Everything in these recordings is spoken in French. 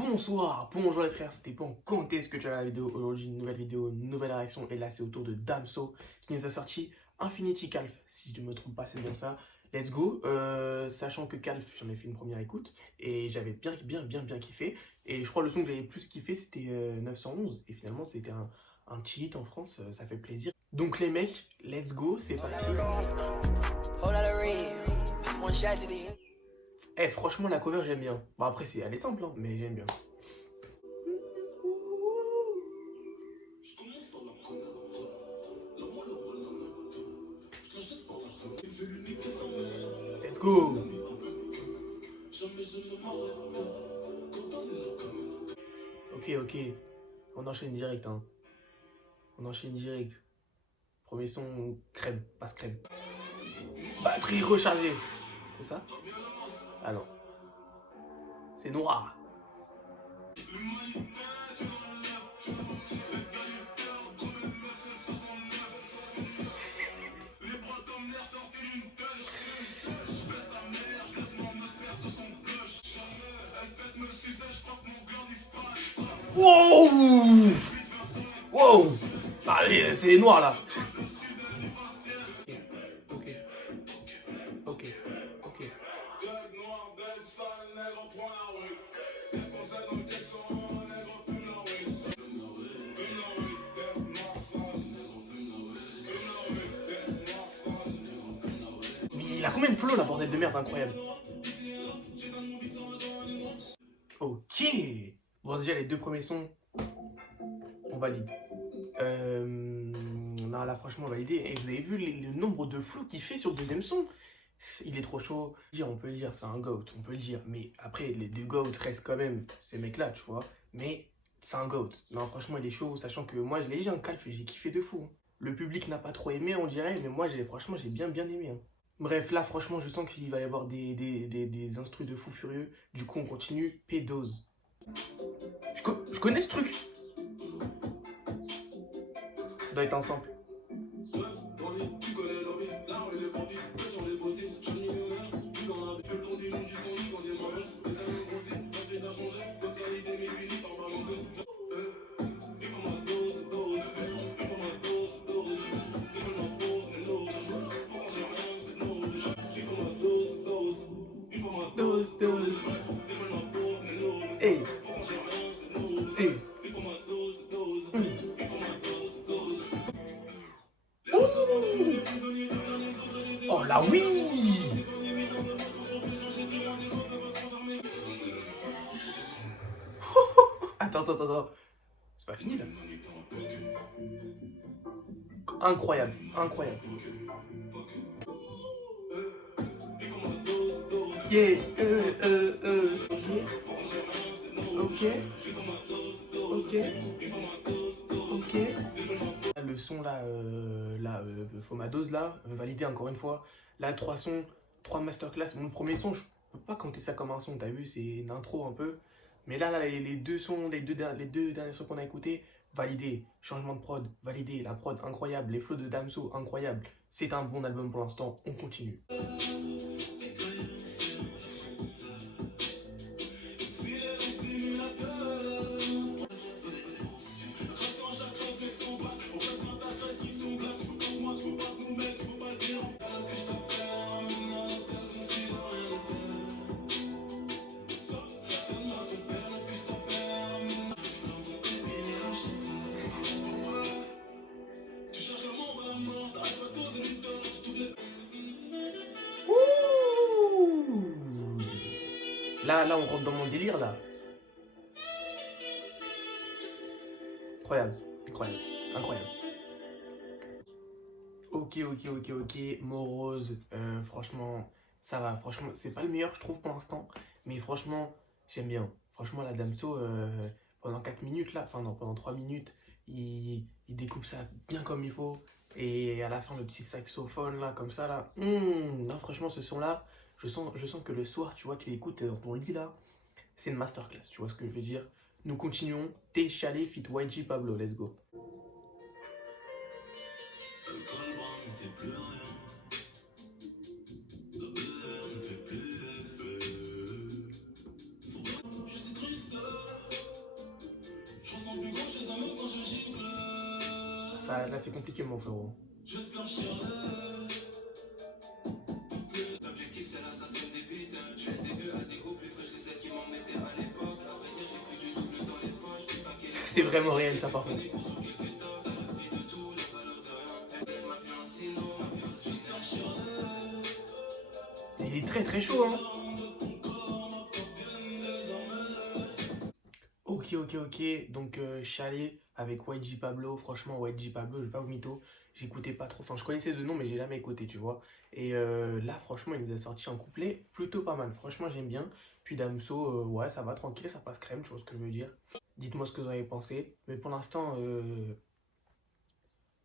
Bonsoir, bonjour les frères, c'était bon. Quand est-ce que tu as la vidéo? Aujourd'hui, une nouvelle vidéo, une nouvelle réaction. Et là, c'est au tour de Damso qui nous a sorti Infinity Calf. Si je ne me trompe pas, c'est bien ça. Let's go. Sachant que Calf, j'en ai fait une première écoute et j'avais bien kiffé. Et je crois le son que j'avais plus kiffé, c'était 911. Et finalement, c'était un petit hit en France, ça fait plaisir. Donc les mecs, let's go, c'est parti. Eh, franchement, la cover, j'aime bien. Bon, après, elle est simple, hein, mais j'aime bien. Let's go. Ok. On enchaîne direct, hein. On enchaîne direct. Premier son, crème, passe crème. Batterie rechargée. C'est ça? Ah non. C'est noir. Wow! Wow! Allez, c'est noir là. Ok. Mais il a combien de flow là, bordel de merde, incroyable. Ok. Bon, déjà, les deux premiers sons, on valide. Non, là, franchement, validé. Et vous avez vu le nombre de flows qu'il fait sur le deuxième son? Il est trop chaud. On peut le dire, c'est un GOAT, on peut le dire. Mais après, les deux GOAT restent quand même ces mecs-là, tu vois. Mais c'est un GOAT. Non, franchement, il est chaud, sachant que moi, je l'ai dit, un Calf, j'ai kiffé de fou. Le public n'a pas trop aimé, on dirait, mais moi, franchement, j'ai bien aimé. Hein. Bref, là, franchement, je sens qu'il va y avoir des instrus de fou furieux. Du coup, on continue. P-Dose. Je connais ce truc. Ça doit être un sample. Dose. Hey. Oh là oui. Attends. C'est pas fini là. Incroyable. Yeah. Ok. Le son là, faut ma dose là, validé encore une fois. Là, 3 sons, 3 masterclass. Mon premier son, je peux pas compter ça comme un son, t'as vu, c'est une intro un peu. Mais là, les deux sons, les deux derniers sons qu'on a écoutés, validé. Changement de prod, validé. La prod, incroyable. Les flows de Damso, incroyable. C'est un bon album pour l'instant, on continue. Là, on rentre dans mon délire, là. Incroyable. Ok. Morose, franchement, ça va. Franchement, c'est pas le meilleur, je trouve, pour l'instant. Mais franchement, j'aime bien. Franchement, la Damso, pendant 4 minutes, là, enfin non, pendant 3 minutes, il découpe ça bien comme il faut. Et à la fin, le petit saxophone, là, comme ça, là. Non, franchement, ce son-là, je sens que le soir, tu vois, tu l'écoutes dans ton lit, là. C'est une masterclass, tu vois ce que je veux dire. Nous continuons. T. Chalet fit YG Pablo, let's go. là c'est compliqué, mon frérot. C'est vraiment réel, ça, par contre. Il est très très chaud, hein. Ok. Donc, Chalet avec YG Pablo. Franchement, YG Pablo, je vais pas vous mytho. J'écoutais pas trop. Enfin, je connaissais de nom, mais j'ai jamais écouté, tu vois. Et là, franchement, il nous a sorti un couplet plutôt pas mal. Franchement, j'aime bien. Puis Damso, ouais, ça va tranquille, ça passe crème, tu vois ce que je veux dire. Dites-moi ce que vous avez pensé. Mais pour l'instant,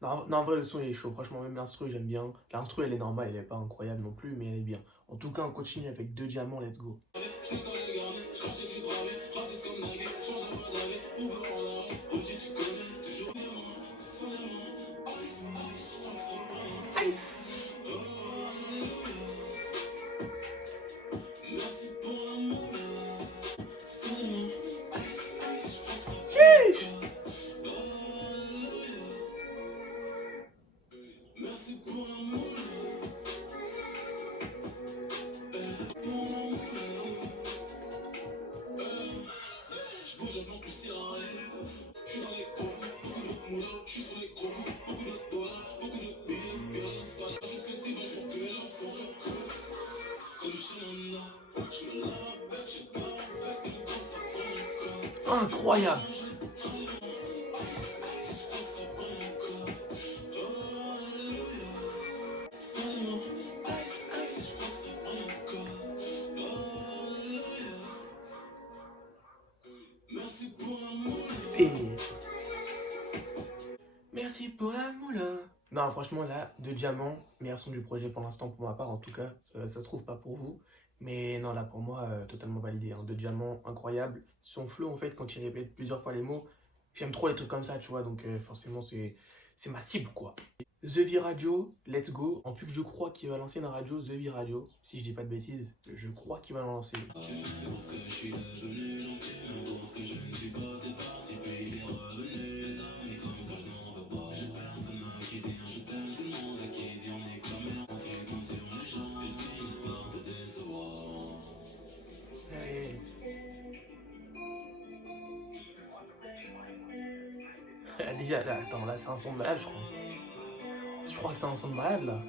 non, en vrai, le son il est chaud. Franchement, même l'instru, j'aime bien. L'instru, elle est normale, elle est pas incroyable non plus, mais elle est bien. En tout cas, on continue avec deux diamants, let's go. Ice. Sheesh. Incroyable. Et merci pour la moula. Non, franchement, là, deux diamants, meilleur son du projet pour l'instant, pour ma part, en tout cas. Ça se trouve pas pour vous. Mais non, là, pour moi, totalement validé, hein. Deux diamants, incroyable. Son flow, en fait, quand il répète plusieurs fois les mots, j'aime trop les trucs comme ça, tu vois. Donc, forcément, c'est ma cible, quoi. The V Radio, let's go. En plus, je crois qu'il va lancer une radio, The V Radio. Si je dis pas de bêtises, je crois qu'il va la lancer. Déjà, là, attends, là, c'est un son de malade, je crois. Je crois que c'est un son de malade, là.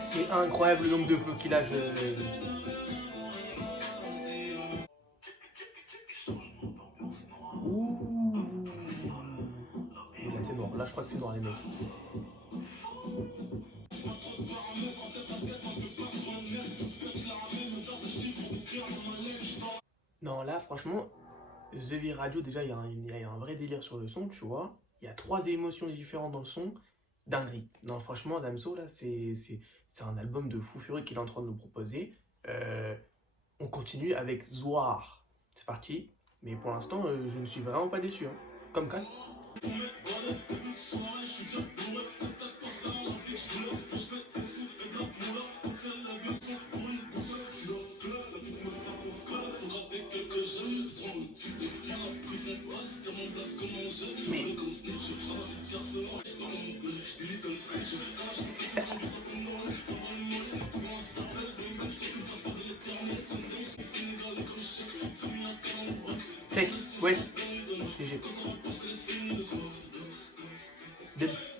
C'est incroyable le nombre de flots qu'il a. Ouh. Là, c'est noir. Là, je crois que c'est noir, les mecs. Non, là, franchement, The V Radio, déjà, il y a un vrai délire sur le son, tu vois. Il y a trois émotions différentes dans le son. Dinguerie. Non, franchement, Damso, là, c'est un album de fou furieux qu'il est en train de nous proposer. On continue avec Zoar. C'est parti. Mais pour l'instant, je ne suis vraiment pas déçu, hein. Comme quand. Mais check, West, GG. Debs.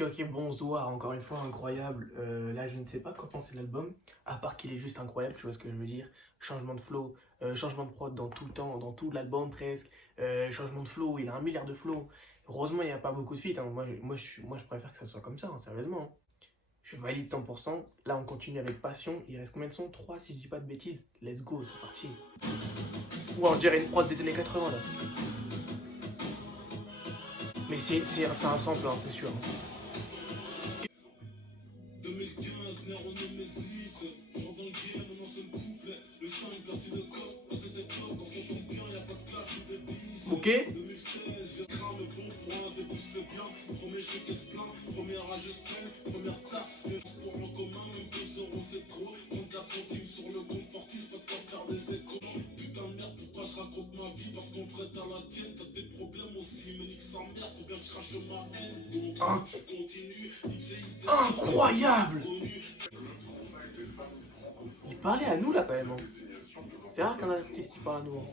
Ok, bon, Zoar, encore une fois, incroyable. Là, je ne sais pas quoi penser de l'album, à part qu'il est juste incroyable, tu vois ce que je veux dire. Changement de flow, changement de prod dans tout le temps, dans tout l'album presque. Changement de flow, il a 1 milliard de flow. Heureusement, il n'y a pas beaucoup de feats, hein. Moi, je préfère que ça soit comme ça, hein, sérieusement, hein. Je valide 100%. Là, on continue avec Passion. Il reste combien de sons? 3 si je dis pas de bêtises. Let's go, c'est parti. Ouah, on dirait une prod des années 80 là. Mais c'est un sample, hein, c'est sûr. Ok. Incroyable! Il parlait à nous là quand même, hein. C'est rare qu'un artiste il parle à nous, hein.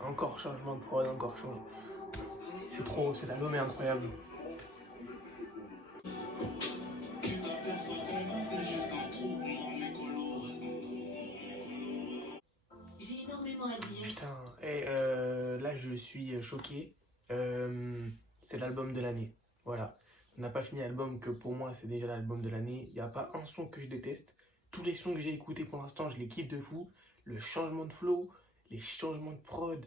Encore changement de prod, encore changement. C'est trop, cet album est incroyable. Putain, et là je suis choqué. C'est l'album de l'année. Voilà. On n'a pas fini l'album que pour moi c'est déjà l'album de l'année. Il n'y a pas un son que je déteste. Tous les sons que j'ai écoutés pour l'instant, je les kiffe de fou. Le changement de flow, les changements de prod,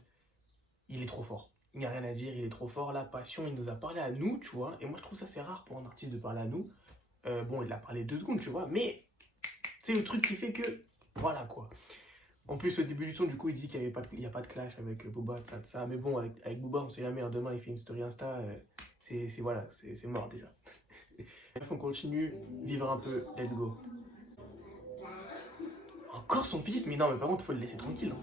il est trop fort. Il n'y a rien à dire, il est trop fort. La passion, il nous a parlé à nous, tu vois. Et moi je trouve ça c'est rare pour un artiste de parler à nous. Bon, il a parlé 2 secondes, tu vois. Mais c'est le truc qui fait que, voilà quoi. En plus, au début du son, du coup, il dit qu'il n'y a pas de clash avec Booba, ça. Mais bon, avec Booba, on sait jamais. Hein, demain, il fait une story Insta. Voilà, c'est mort déjà. Bref, on continue. Vivre un peu. Let's go. Encore son fils? Mais non, mais par contre, il faut le laisser tranquille. Hein.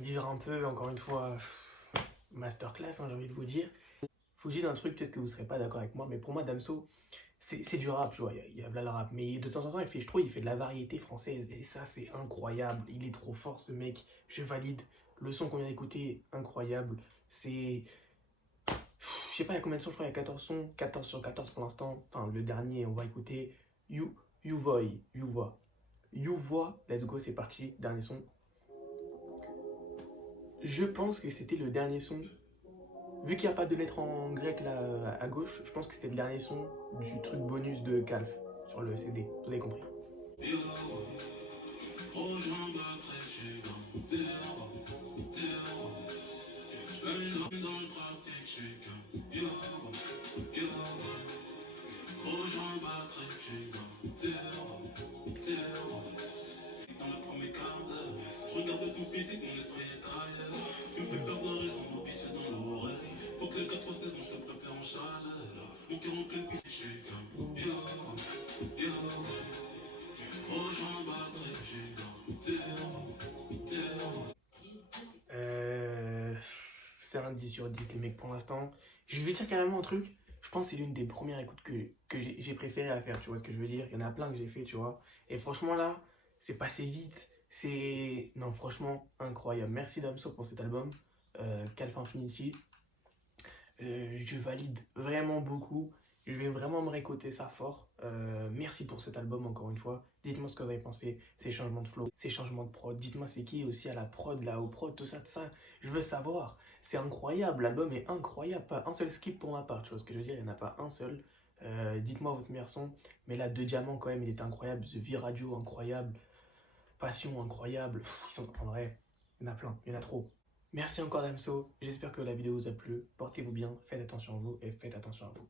Vivre un peu, encore une fois, masterclass, hein, j'ai envie de vous dire. Faut que je dise un truc, peut-être que vous serez pas d'accord avec moi, mais pour moi, Damso, c'est du rap, tu vois, il y a le rap. Mais de temps en temps, je trouve, il fait de la variété française. Et ça, c'est incroyable. Il est trop fort, ce mec. Je valide. Le son qu'on vient d'écouter, incroyable. C'est. Je sais pas, il y a combien de sons, je crois, il y a 14 sons. 14 sur 14 pour l'instant. Enfin, le dernier, on va écouter. You Voix. Let's go, c'est parti. Dernier son. Je pense que c'était le dernier son. Vu qu'il n'y a pas de lettre en grec là à gauche, je pense que c'était le dernier son du truc bonus de Calf sur le CD. Vous avez compris. C'est un 10 sur 10 les mecs pour l'instant. Je vais dire carrément un truc. Je pense que c'est l'une des premières écoutes que j'ai préféré à faire, tu vois ce que je veux dire. Il y en a plein que j'ai fait, tu vois. Et franchement là, c'est passé vite. C'est... Non, franchement, incroyable. Merci Damso pour cet album. Calf Infinity. Je valide vraiment beaucoup. Je vais vraiment me réécouter ça fort. Merci pour cet album encore une fois. Dites-moi ce que vous avez pensé. Ces changements de flow, ces changements de prod. Dites-moi c'est qui aussi à la prod, là, au prod, tout ça, tout ça. Je veux savoir. C'est incroyable. L'album est incroyable. Pas un seul skip pour ma part. Tu vois ce que je veux dire? Il n'y en a pas un seul. Dites-moi votre meilleur son. Mais là, Deux Diamants quand même, il était incroyable. The V-Radio, incroyable. Passion, incroyable. Ils sont en vrai. Il y en a plein. Il y en a trop. Merci encore Damso, j'espère que la vidéo vous a plu, portez-vous bien, faites attention à vous et faites attention à vous.